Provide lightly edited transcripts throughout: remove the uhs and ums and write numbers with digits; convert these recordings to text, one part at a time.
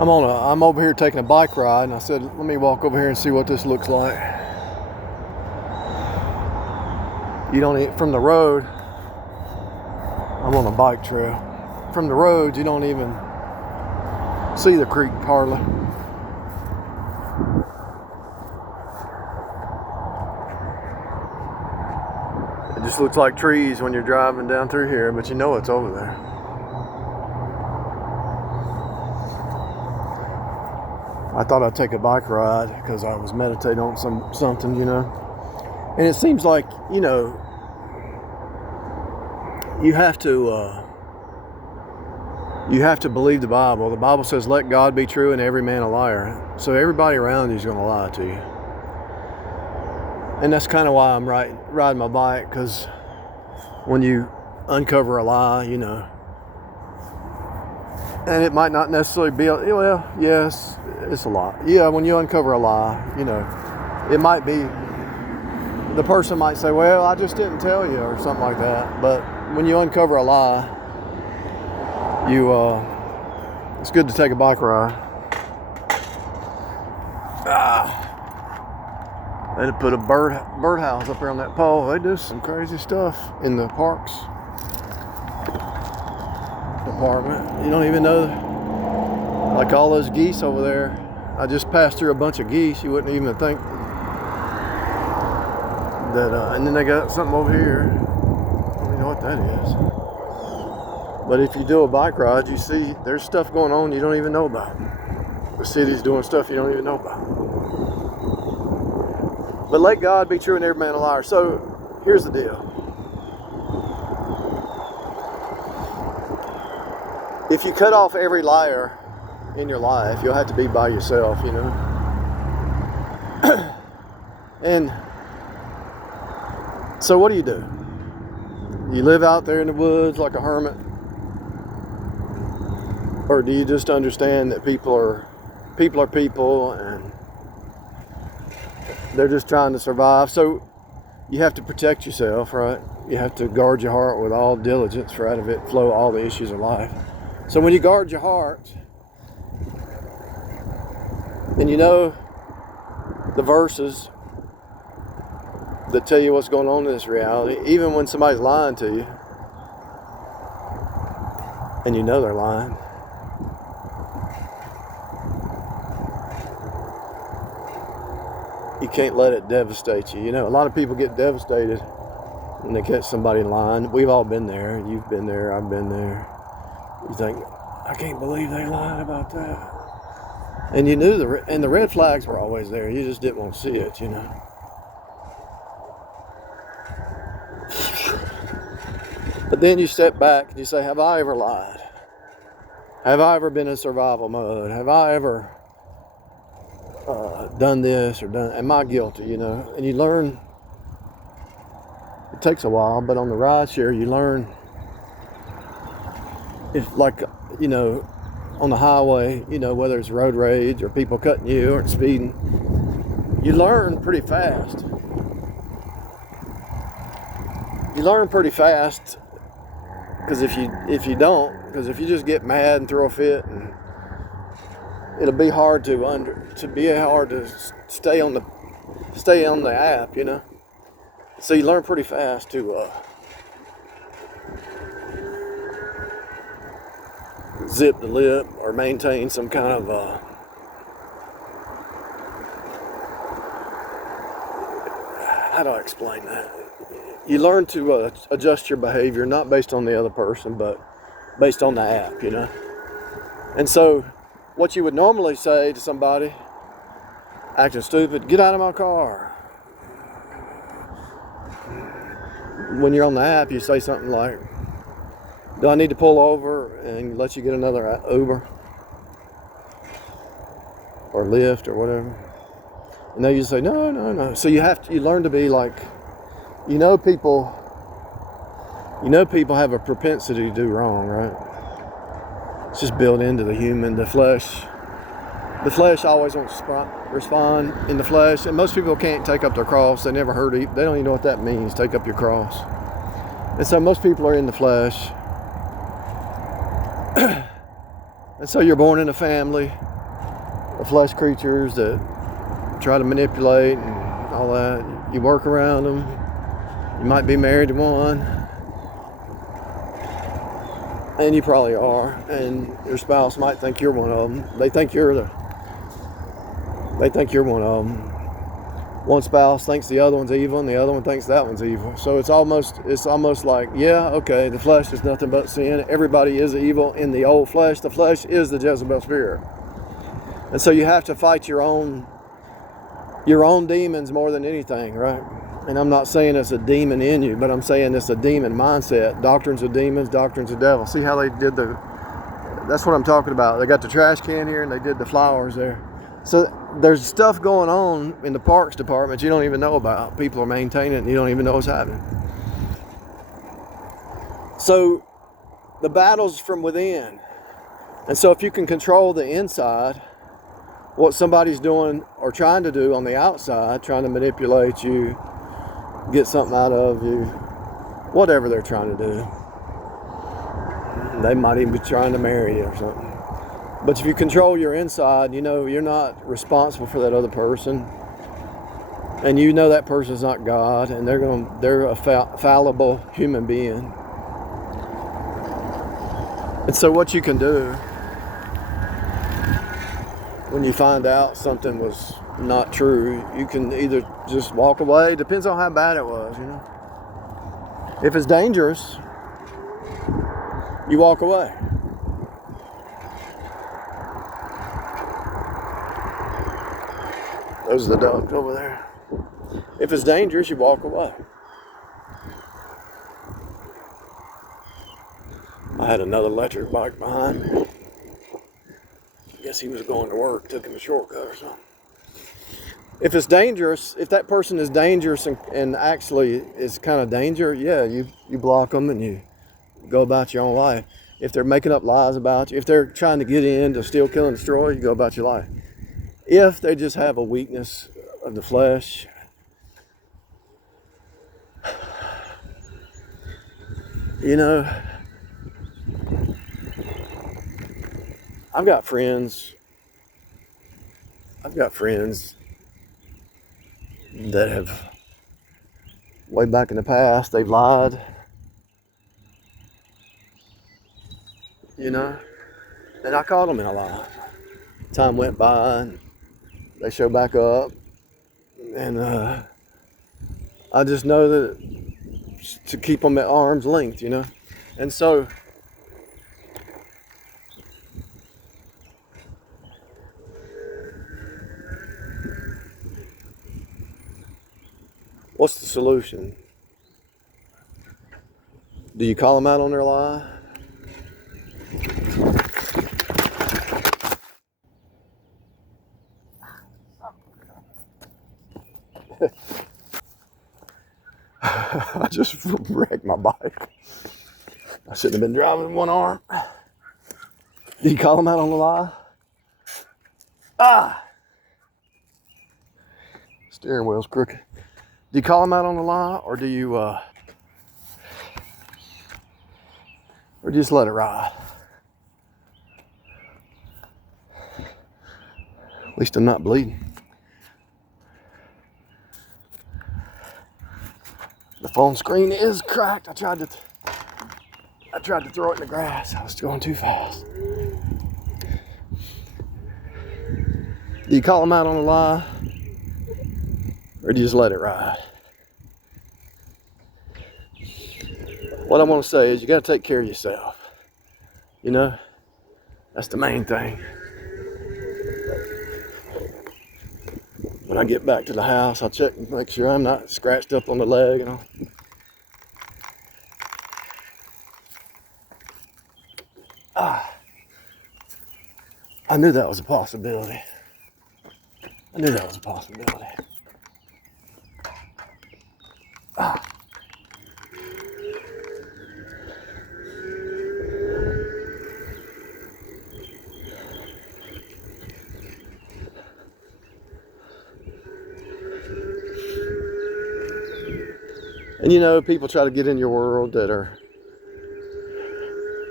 I'm over here taking a bike ride, and I said, let me walk over here and see what this looks like. From the road, I'm on a bike trail. From the road, you don't even see the creek hardly. It just looks like trees when you're driving down through here, but you know it's over there. I thought I'd take a bike ride because I was meditating on something, you know. And it seems like, you know, you have to believe the Bible. The Bible says, let God be true and every man a liar. So everybody around you is going to lie to you. And that's kind of why I'm riding my bike, because when you uncover a lie, you know, and it might not necessarily be, well, yes, it's a lie. Yeah, when you uncover a lie, you know, it might be, the person might say, well, I just didn't tell you, or something like that. But when you uncover a lie, it's good to take a bike ride. They put a birdhouse up there on that pole. They do some crazy stuff in the parks department. You don't even know, like all those geese over there. I just passed through a bunch of geese. You wouldn't even think that. And then they got something over here. I don't even know what that is. But if you do a bike ride, you see there's stuff going on you don't even know about. The city's doing stuff you don't even know about. But let God be true and every man a liar. So here's the deal. If you cut off every liar in your life, you'll have to be by yourself, you know. And so what do? You live out there in the woods like a hermit? Or do you just understand that people are people and they're just trying to survive? So you have to protect yourself, right? You have to guard your heart with all diligence, for out of it flow all the issues of life. So when you guard your heart, and you know the verses that tell you what's going on in this reality, even when somebody's lying to you, and you know they're lying, you can't let it devastate you. You know, a lot of people get devastated when they catch somebody lying. We've all been there. You've been there. I've been there. You think, I can't believe they lied about that. And you knew the red flags were always there. You just didn't want to see it, you know. But then you step back and you say, have I ever lied? Have I ever been in survival mode? Have I ever done this or done, am I guilty, you know? And you learn, it takes a while, but on the ride share you learn, if like, you know, on the highway, you know, whether it's road rage or people cutting you or speeding, you learn pretty fast. You learn pretty fast, because if you just get mad and throw a fit, and it'll be hard to stay on the app, you know. So you learn pretty fast to zip the lip or maintain some kind of how do I explain that? You learn to adjust your behavior, not based on the other person, but based on the app, you know. And so what you would normally say to somebody acting stupid, get out of my car. When you're on the app, you say something like, do I need to pull over and let you get another Uber or Lyft or whatever? And they just say, no. So you learn to be like, you know people have a propensity to do wrong, right? It's just built into the human, the flesh. The flesh always wants to respond in the flesh, and most people can't take up their cross. They never heard it. They don't even know what that means, take up your cross. And so most people are in the flesh. And so you're born in a family of flesh creatures that try to manipulate and all that. You work around them. You might be married to one, and you probably are. And your spouse might think you're one of them. They think you're one of them. One spouse thinks the other one's evil, and the other one thinks that one's evil. So it's almost like, yeah, okay, the flesh is nothing but sin. Everybody is evil in the old flesh. The flesh is the Jezebel spirit. And so you have to fight your own demons more than anything, right? And I'm not saying it's a demon in you, but I'm saying it's a demon mindset. Doctrines of demons, doctrines of devils. See how they did that's what I'm talking about. They got the trash can here and they did the flowers there. So there's stuff going on in the parks department you don't even know about. People are maintaining it and you don't even know what's happening. So the battle's from within. And so if you can control the inside, what somebody's doing or trying to do on the outside, trying to manipulate you, get something out of you, whatever they're trying to do. They might even be trying to marry you or something. But if you control your inside, you know you're not responsible for that other person. And you know that person's not God, and they're a fallible human being. And so what you can do when you find out something was not true, you can either just walk away. Depends on how bad it was, you know. If it's dangerous, you walk away. Those are the dogs over there. If it's dangerous, you walk away. I had another electric bike behind me. I guess he was going to work, took him a shortcut or something. If it's dangerous, if that person is dangerous and actually is kind of danger, yeah, you block them and you go about your own life. If they're making up lies about you, if they're trying to get in to steal, kill, and destroy, you go about your life. If they just have a weakness of the flesh, you know, I've got friends that have, way back in the past, they've lied, you know, and I caught them in a lie. Time went by and they show back up, and I just know that to keep them at arm's length, you know. And so what's the solution? Do you call them out on their lie? I just wrecked my bike. I shouldn't have been driving with one arm. Do you call them out on the lie? Steering wheel's crooked. Do you call them out on the lie, or do you or just let it ride? At least I'm not bleeding. The phone screen is cracked. I tried to throw it in the grass. I was going too fast. Do you call them out on a lie, or do you just let it ride? What I want to say is you got to take care of yourself. You know, that's the main thing. When I get back to the house, I'll check and make sure I'm not scratched up on the leg and all. I knew that was a possibility. And you know, people try to get in your world that are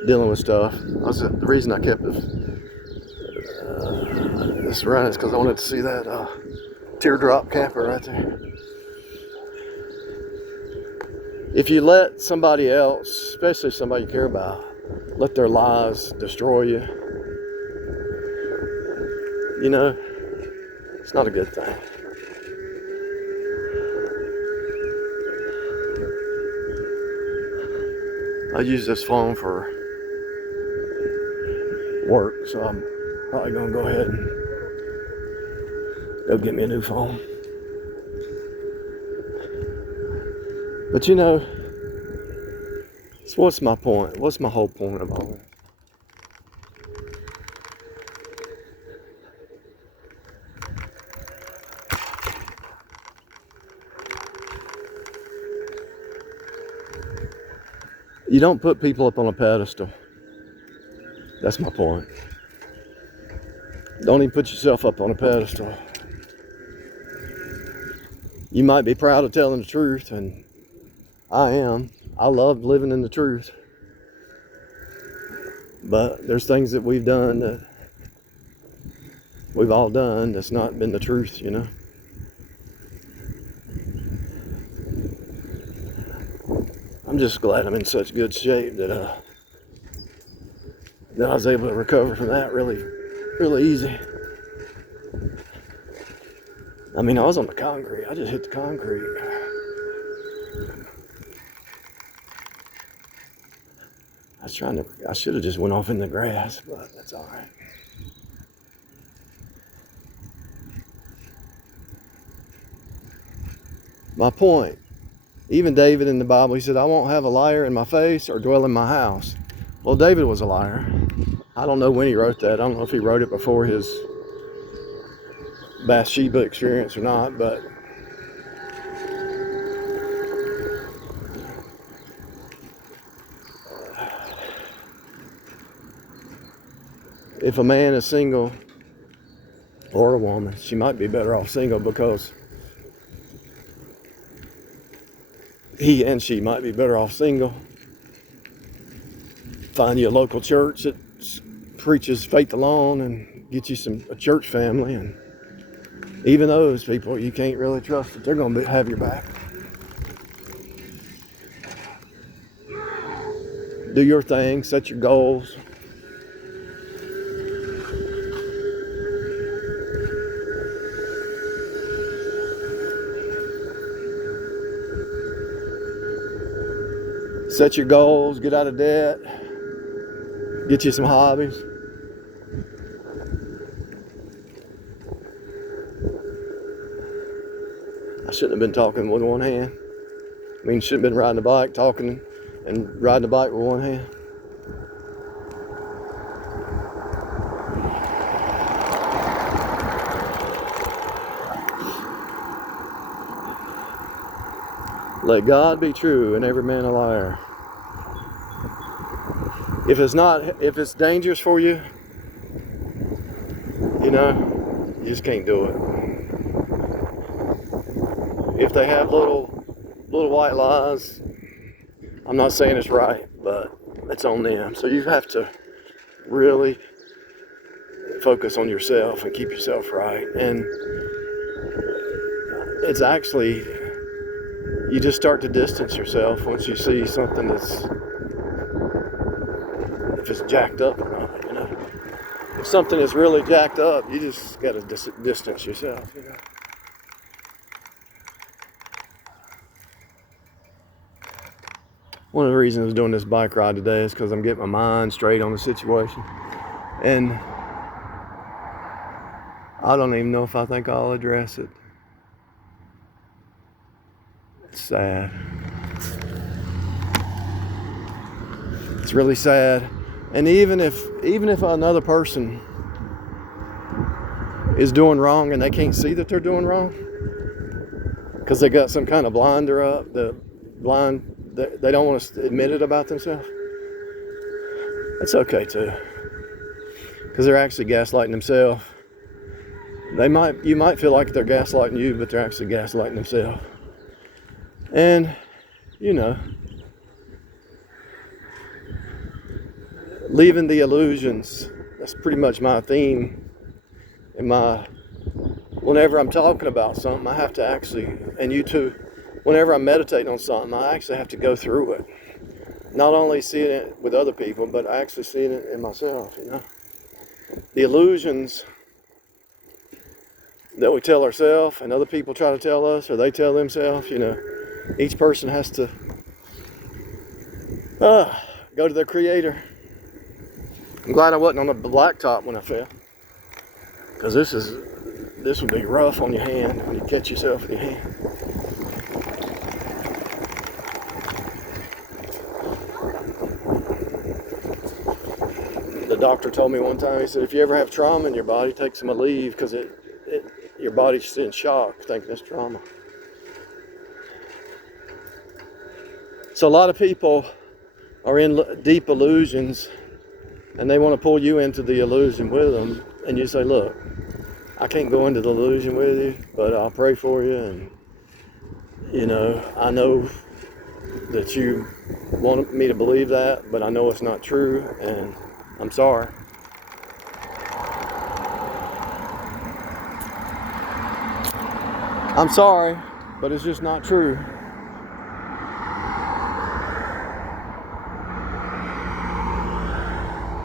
dealing with stuff. The reason I kept This run is because I wanted to see that teardrop camper right there. If you let somebody else, especially somebody you care about, let their lies destroy you, you know, it's not a good thing. I use this phone for work, so I'm probably gonna go ahead and go get me a new phone. But you know, so what's my point? What's my whole point of all that? You don't put people up on a pedestal. That's my point. Don't even put yourself up on a pedestal. You might be proud of telling the truth, and I am. I love living in the truth. But there's things that we've done that we've all done that's not been the truth, you know. I'm just glad I'm in such good shape that I was able to recover from that really easy. I mean, I was on the concrete. I just hit the concrete. I should have just went off in the grass, but that's all right. My point, even David in the Bible, he said, I won't have a liar in my face or dwell in my house. Well, David was a liar. I don't know when he wrote that. I don't know if he wrote it before his Bathsheba experience or not, but if a man is single or a woman, she might be better off single because he and she might be better off single. Find you a local church that preaches faith alone and get you a church family, and even those people you can't really trust that they're going to have your back. Do your thing, set your goals. Set your goals, get out of debt, get you some hobbies. I shouldn't have been talking with one hand. I mean, shouldn't have been riding a bike, talking and riding a bike with one hand. Let God be true and every man a liar. If it's dangerous for you, you know, you just can't do it. If they have little white lies, I'm not saying it's right, but it's on them. So you have to really focus on yourself and keep yourself right. And it's actually, you just start to distance yourself once you see something that's, if it's jacked up or not, you know. If something is really jacked up, you just got to distance yourself, you know. One of the reasons I'm doing this bike ride today is because I'm getting my mind straight on the situation. And I don't even know if I think I'll address it. It's sad. It's really sad. And even if another person is doing wrong and they can't see that they're doing wrong because they got some kind of blinder up, they don't want to admit it about themselves, that's okay too, because they're actually gaslighting themselves. You might feel like they're gaslighting you, but they're actually gaslighting themselves. And you know, leaving the illusions, that's pretty much my theme whenever I'm talking about something, I have to actually, and you too, whenever I'm meditating on something, I actually have to go through it. Not only seeing it with other people, but actually seeing it in myself, The illusions that we tell ourselves and other people try to tell us, or they tell themselves, each person has to go to their creator. I'm glad I wasn't on the blacktop when I fell, because this would be rough on your hand when you catch yourself in your hand. The doctor told me one time, he said, if you ever have trauma in your body, take some Aleve, because your body's in shock thinking it's trauma. So a lot of people are in deep illusions, and they want to pull you into the illusion with them, and you say, look, I can't go into the illusion with you, but I'll pray for you, and I know that you want me to believe that, but I know it's not true, and I'm sorry. I'm sorry, but it's just not true.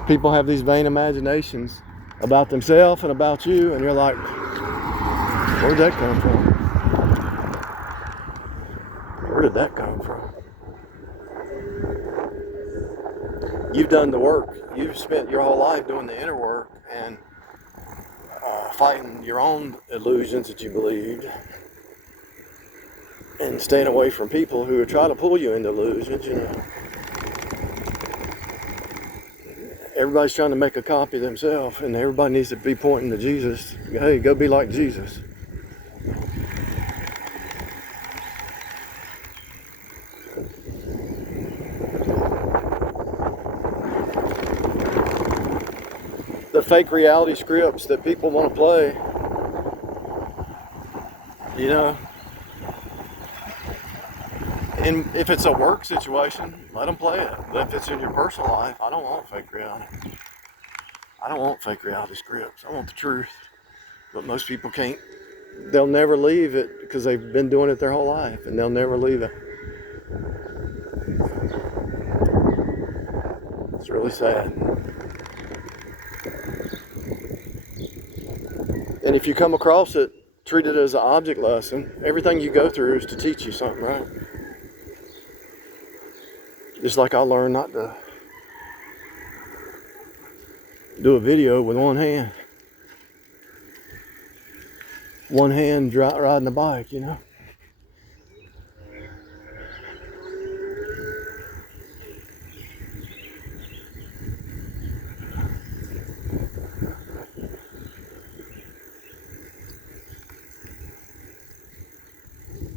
People have these vain imaginations about themselves and about you, and you're like, where'd that come from? Where did that come from? You've done the work. You've spent your whole life doing the inner work and fighting your own illusions that you believed, and staying away from people who are trying to pull you into illusions, Everybody's trying to make a copy of themselves, and everybody needs to be pointing to Jesus. Hey, go be like Jesus. The fake reality scripts that people want to play, and if it's a work situation, let them play it. But if it's in your personal life, I don't want fake reality. I don't want fake reality scripts. I want the truth. But most people can't. They'll never leave it because they've been doing it their whole life, and they'll never leave it. It's really sad. And if you come across it, treat it as an object lesson. Everything you go through is to teach you something, right? Just like I learned not to do a video with one hand. One hand riding a bike,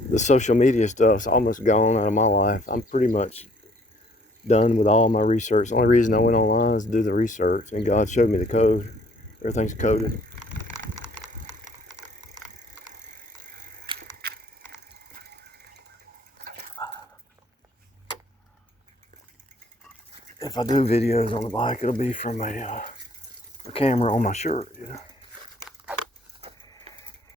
The social media stuff's almost gone out of my life. I'm pretty much done with all my research. The only reason I went online is to do the research, and God showed me the code. Everything's coded. If I do videos on the bike, it'll be from a camera on my shirt,